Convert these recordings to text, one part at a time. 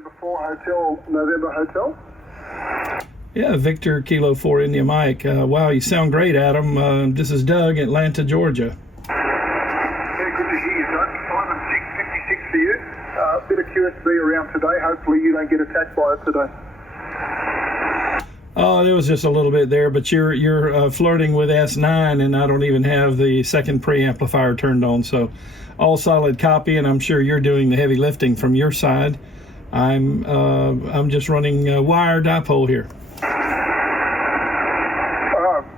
November 4 Hotel, November Hotel. Yeah, Victor Kilo 4 India Mike. Wow, you sound great, Adam. This is Doug, Atlanta, Georgia. Yeah, good to hear you, Doug. Time at 6:56 for you. A bit of QSB around today. Hopefully you don't get attacked by it today. Oh, there was just a little bit there, but you're flirting with S9, and I don't even have the second preamplifier turned on. So, all solid copy, and I'm sure you're doing the heavy lifting from your side. I'm just running wire dipole here.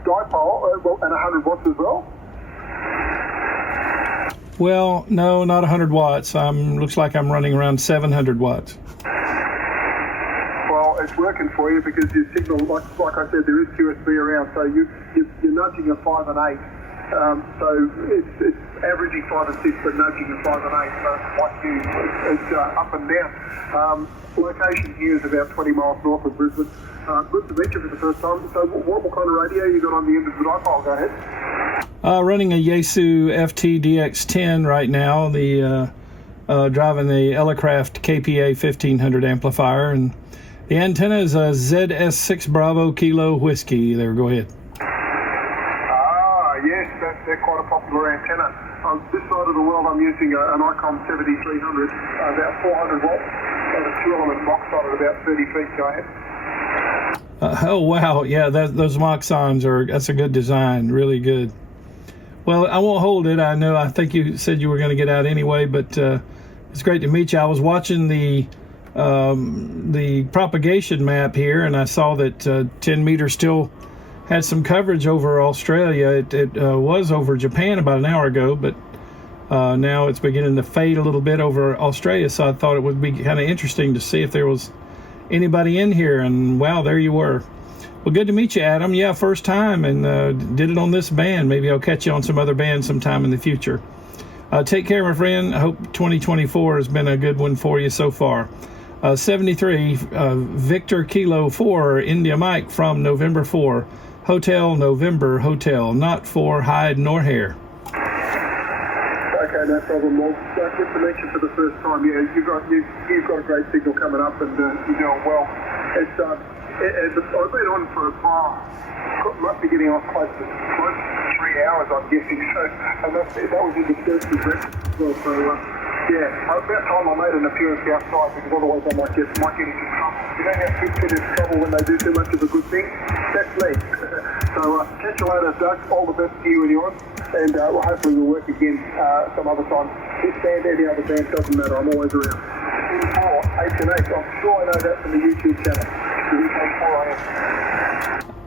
Dipole, well, and 100 watts as well. Well, no, not 100 watts. Looks like I'm running around 700 watts. Well, it's working for you because your signal, like I said, there is QSB around, so you're nudging a 5 and 8. So it's averaging 5 and 6, but nudging a 5 and 8. So like you, it's up and down. Location here is about 20 miles north of Brisbane. Good to meet you for the first time. So what kind of radio you got on the end of the dipole? Go ahead. Running a Yaesu FT-DX10 right now. Driving the Elecraft KPA 1500 amplifier, and the antenna is a ZS6 Bravo Kilo Whiskey. There, go ahead. Yes, they're quite a popular antenna. On this side of the world, I'm using an ICOM 7300, about 400 watts, and a 2-element box on at about 30 feet. Go ahead. Oh wow, yeah, those Moxons that's a good design, really good. Well, I won't hold it. I think you said you were going to get out anyway, but it's great to meet you. I was watching the propagation map here, and I saw that 10 meters still had some coverage over Australia. It was over Japan about an hour ago, but now it's beginning to fade a little bit over Australia, so I thought it would be kind of interesting to see if there was anybody in here, and wow, there you were. Well, good to meet you, Adam. Yeah, first time, and did it on this band. Maybe I'll catch you on some other bands sometime in the future. Take care, my friend. I hope 2024 has been a good one for you so far. 73, Victor Kilo 4, India Mike from November 4. Hotel, November, Hotel, not for hide nor hair. Okay, no problem. Well, good to meet you for the first time. Yeah, you've got a great signal coming up, and you're doing well. I've been on for must be getting on close to 3 hours, I'm guessing. So, and that was in the first as well. So, yeah, about time I made an appearance outside, because otherwise I might get into trouble. You know how kids get into trouble when they do too much of a good thing? That's me. So, catch you later, Doug. All the best to you and yours. And hopefully we'll work again some other time. This band, any other band, doesn't matter. I'm always around. H&H. I'm sure I know that from the YouTube channel. VK4IM.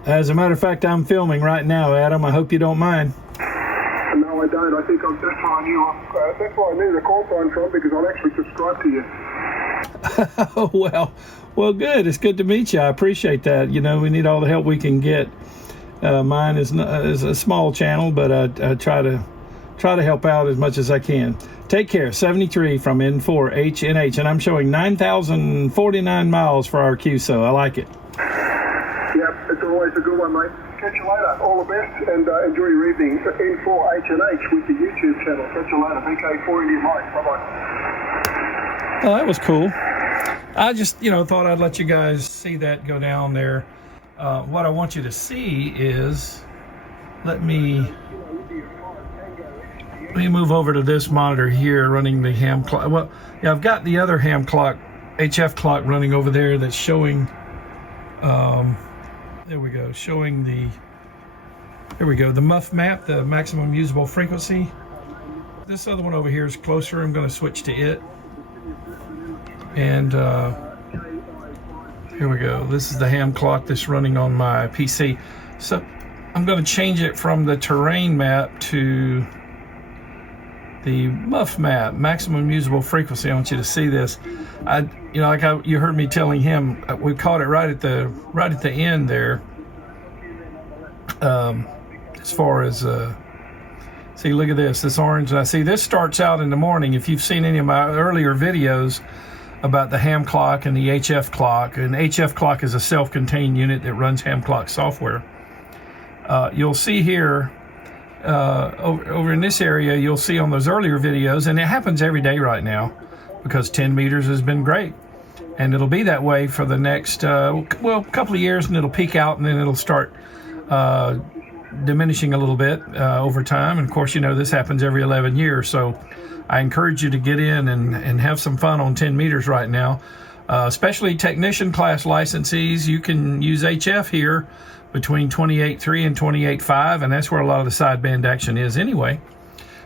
As a matter of fact, I'm filming right now, Adam. I hope you don't mind. No, I don't. I think that's where I knew the call sign from, because I'm actually subscribed to you. Well, good. It's good to meet you. I appreciate that. You know, we need all the help we can get. Mine is a small channel, but I try to help out as much as I can. Take care. 73 from N4HNH, and I'm showing 9,049 miles for our QSO. I like it. Yep, it's always a good one, mate. Catch you later. All the best, and enjoy your evening. N4HNH with the YouTube channel. Catch you later. VK4IM. Bye-bye. Oh, that was cool. I just, thought I'd let you guys see that go down there. What I want you to see is, let me move over to this monitor here running the ham clock. Well, yeah, I've got the other ham clock, HF clock running over there that's showing, there we go, showing the muff map, the maximum usable frequency. This other one over here is closer. I'm going to switch to it. And here we go. This is the ham clock that's running on my PC. So I'm going to change it from the terrain map to the muff map, maximum usable frequency. I want you to see this. You heard me telling him, we caught it right at the end there. As far as see, look at this orange. And I see this starts out in the morning. If you've seen any of my earlier videos about the ham clock and the HF clock, and HF clock is a self-contained unit that runs ham clock software. You'll see here over in this area, you'll see on those earlier videos, and it happens every day right now because 10 meters has been great. And it'll be that way for the next, couple of years, and it'll peak out, and then it'll start diminishing a little bit over time. And of course, this happens every 11 years. So I encourage you to get in and have some fun on 10 meters right now, especially technician class licensees. You can use HF here between 28.3 and 28.5, and that's where a lot of the sideband action is anyway.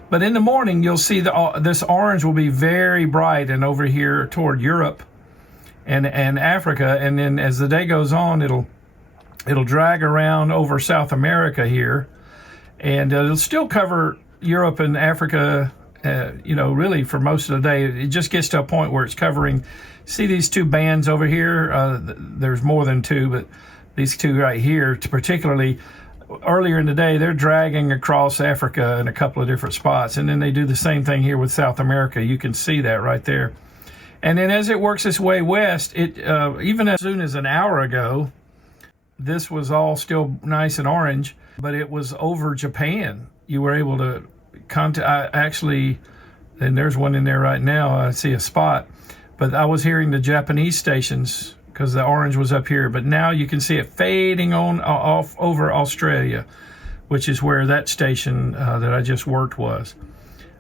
But in the morning, you'll see this orange will be very bright, and over here toward Europe and Africa, and then as the day goes on, it'll drag around over South America here, and it'll still cover Europe and Africa, really for most of the day. It just gets to a point where it's covering. See these two bands over here? There's more than two, but these two right here, particularly earlier in the day, they're dragging across Africa in a couple of different spots, and then they do the same thing here with South America. You can see that right there. And then as it works its way west, even as soon as an hour ago, this was all still nice and orange, but it was over Japan. You were able to and there's one in there right now. I see a spot, but I was hearing the Japanese stations because the orange was up here. But now you can see it fading off over Australia, which is where that station that I just worked was.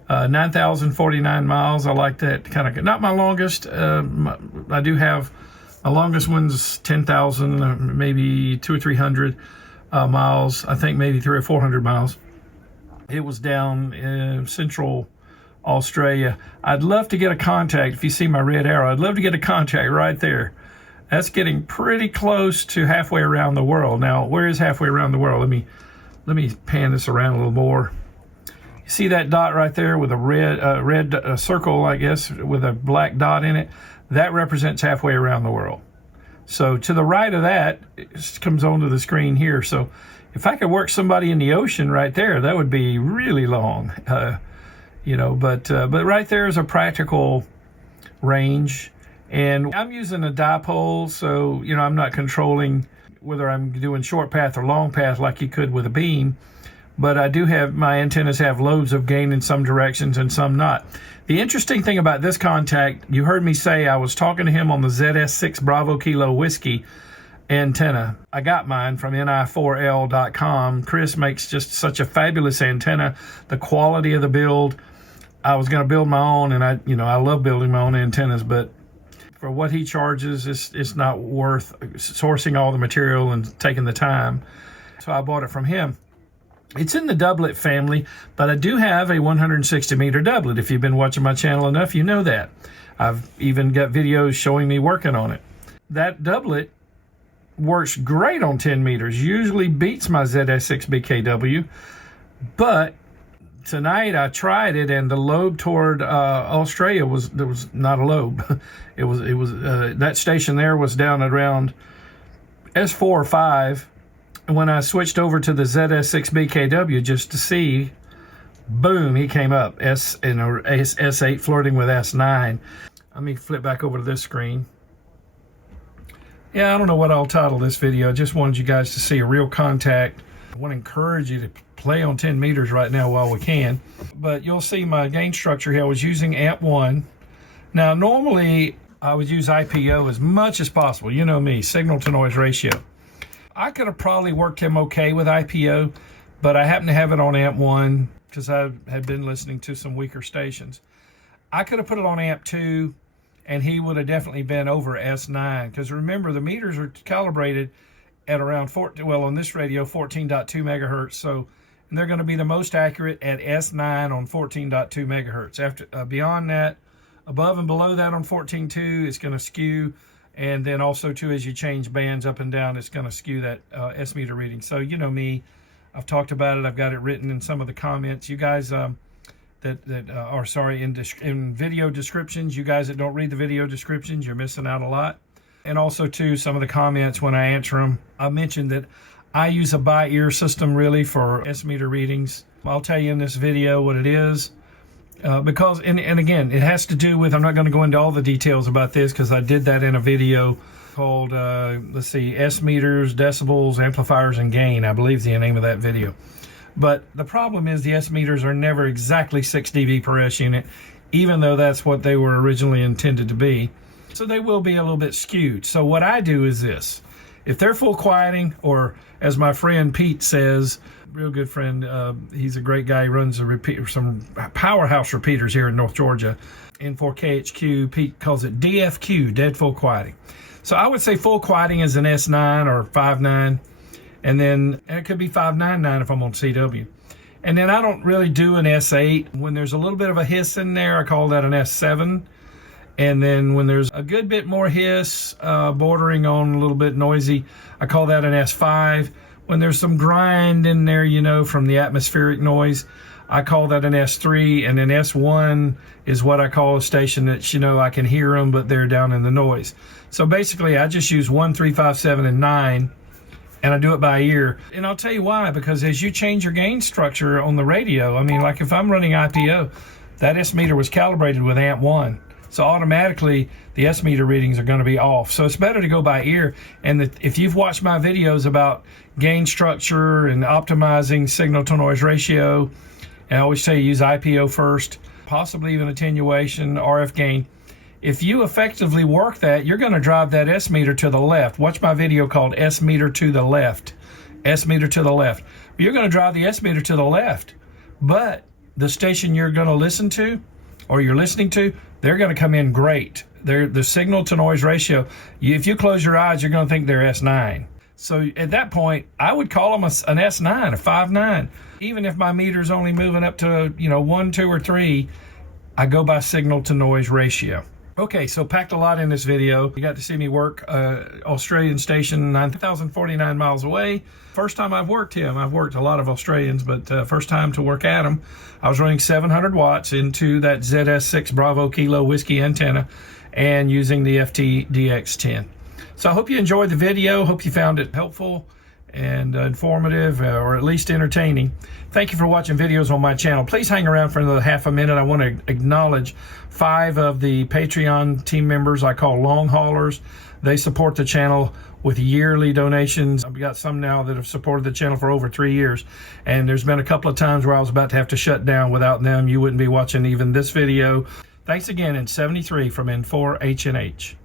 9,049 miles. I like that kind of, not my longest. I do have, my longest one's 10,000, maybe 200 or 300 miles. I think maybe 300 or 400 miles. It was down in central Australia. I'd love to get a contact. If you see my red arrow, I'd love to get a contact right there. That's getting pretty close to halfway around the world. Now, where is halfway around the world? Let me pan this around a little more. See that dot right there with a red circle, I guess, with a black dot in it? That represents halfway around the world. So to the right of that, it comes onto the screen here. So if I could work somebody in the ocean right there, that would be really long, But right there is a practical range. And I'm using a dipole, so, I'm not controlling whether I'm doing short path or long path like you could with a beam. But I do have, my antennas have loads of gain in some directions and some not. The interesting thing about this contact, you heard me say I was talking to him on the ZS6 Bravo Kilo Whiskey antenna. I got mine from ni4l.com. Chris makes just such a fabulous antenna. The quality of the build, I was going to build my own, and I love building my own antennas, but for what he charges, it's not worth sourcing all the material and taking the time. So I bought it from him. It's in the doublet family, but I do have a 160 meter doublet. If you've been watching my channel enough, you know that. I've even got videos showing me working on it. That doublet works great on 10 meters, usually beats my ZS6 BKW, but tonight I tried it, and the lobe toward Australia there was not a lobe. It was that station there was down around S4 or 5. And when I switched over to the ZS6 BKW just to see, boom, he came up S8 flirting with S9. Let me flip back over to this screen. Yeah, I don't know what I'll title this video. I just wanted you guys to see a real contact. I want to encourage you to play on 10 meters right now while we can. But you'll see my gain structure here. I was using AMP1. Now, normally I would use IPO as much as possible. You know me, signal to noise ratio. I could have probably worked him okay with IPO, but I happen to have it on AMP1 because I had been listening to some weaker stations. I could have put it on AMP2, and he would have definitely been over S9, because remember, the meters are calibrated at around on this radio 14.2 megahertz. So, and they're going to be the most accurate at S9 on 14.2 megahertz. After beyond that, above and below that on 14.2, it's going to skew. And then also, too, as you change bands up and down, it's going to skew that S meter reading. So, you know me, I've talked about it. I've got it written in some of the comments. You guys in video descriptions, you guys that don't read the video descriptions, you're missing out a lot. And also, too, some of the comments when I answer them, I mentioned that I use a by-ear system really for S meter readings. I'll tell you in this video what it is. Because, and again, it has to do with, I'm not going to go into all the details about this because I did that in a video called, S meters, decibels, amplifiers, and gain. I believe the name of that video. But the problem is the S meters are never exactly 6 dB per S unit, even though that's what they were originally intended to be. So they will be a little bit skewed. So what I do is this. If they're full quieting, or as my friend Pete says, real good friend, he's a great guy. He runs some powerhouse repeaters here in North Georgia. And for KHQ, Pete calls it DFQ, dead full quieting. So I would say full quieting is an S9 or 5.9, and then it could be 5.99 if I'm on CW. And then I don't really do an S8. When there's a little bit of a hiss in there, I call that an S7. And then when there's a good bit more hiss, bordering on a little bit noisy, I call that an S5. When there's some grind in there, you know, from the atmospheric noise, I call that an S3. And then S1 is what I call a station that, you know, I can hear them, but they're down in the noise. So basically, I just use 1, 3, 5, 7, and 9, and I do it by ear. And I'll tell you why, because as you change your gain structure on the radio, I mean, like if I'm running IPO, that S meter was calibrated with amp 1. So automatically, the S meter readings are going to be off. So it's better to go by ear. And if you've watched my videos about gain structure and optimizing signal to noise ratio, and I always say use IPO first, possibly even attenuation, RF gain. If you effectively work that, you're going to drive that S meter to the left. Watch my video called S meter to the left. S meter to the left. You're going to drive the S meter to the left. But the station you're going to listen to, or you're listening to, they're going to come in great. The signal to noise ratio, if you close your eyes, you're going to think they're S9. So at that point, I would call them an S9, a 5.9. Even if my meter's only moving up to, 1, 2, or 3, I go by signal to noise ratio. Okay, so packed a lot in this video. You got to see me work Australian station 9,049 miles away. First time I've worked him. I've worked a lot of Australians, but first time to work at him. I was running 700 watts into that ZS6 Bravo Kilo Whiskey antenna and using the FT-DX10. So I hope you enjoyed the video. Hope you found it helpful and informative, or at least entertaining. Thank you for watching videos on my channel. Please hang around for another half a minute. I want to acknowledge 5 of the Patreon team members I call long haulers. They support the channel with yearly donations. I've got some now that have supported the channel for over 3 years, and there's been a couple of times where I was about to have to shut down. Without them, you wouldn't be watching even this video. Thanks again, and 73 from N4HNH.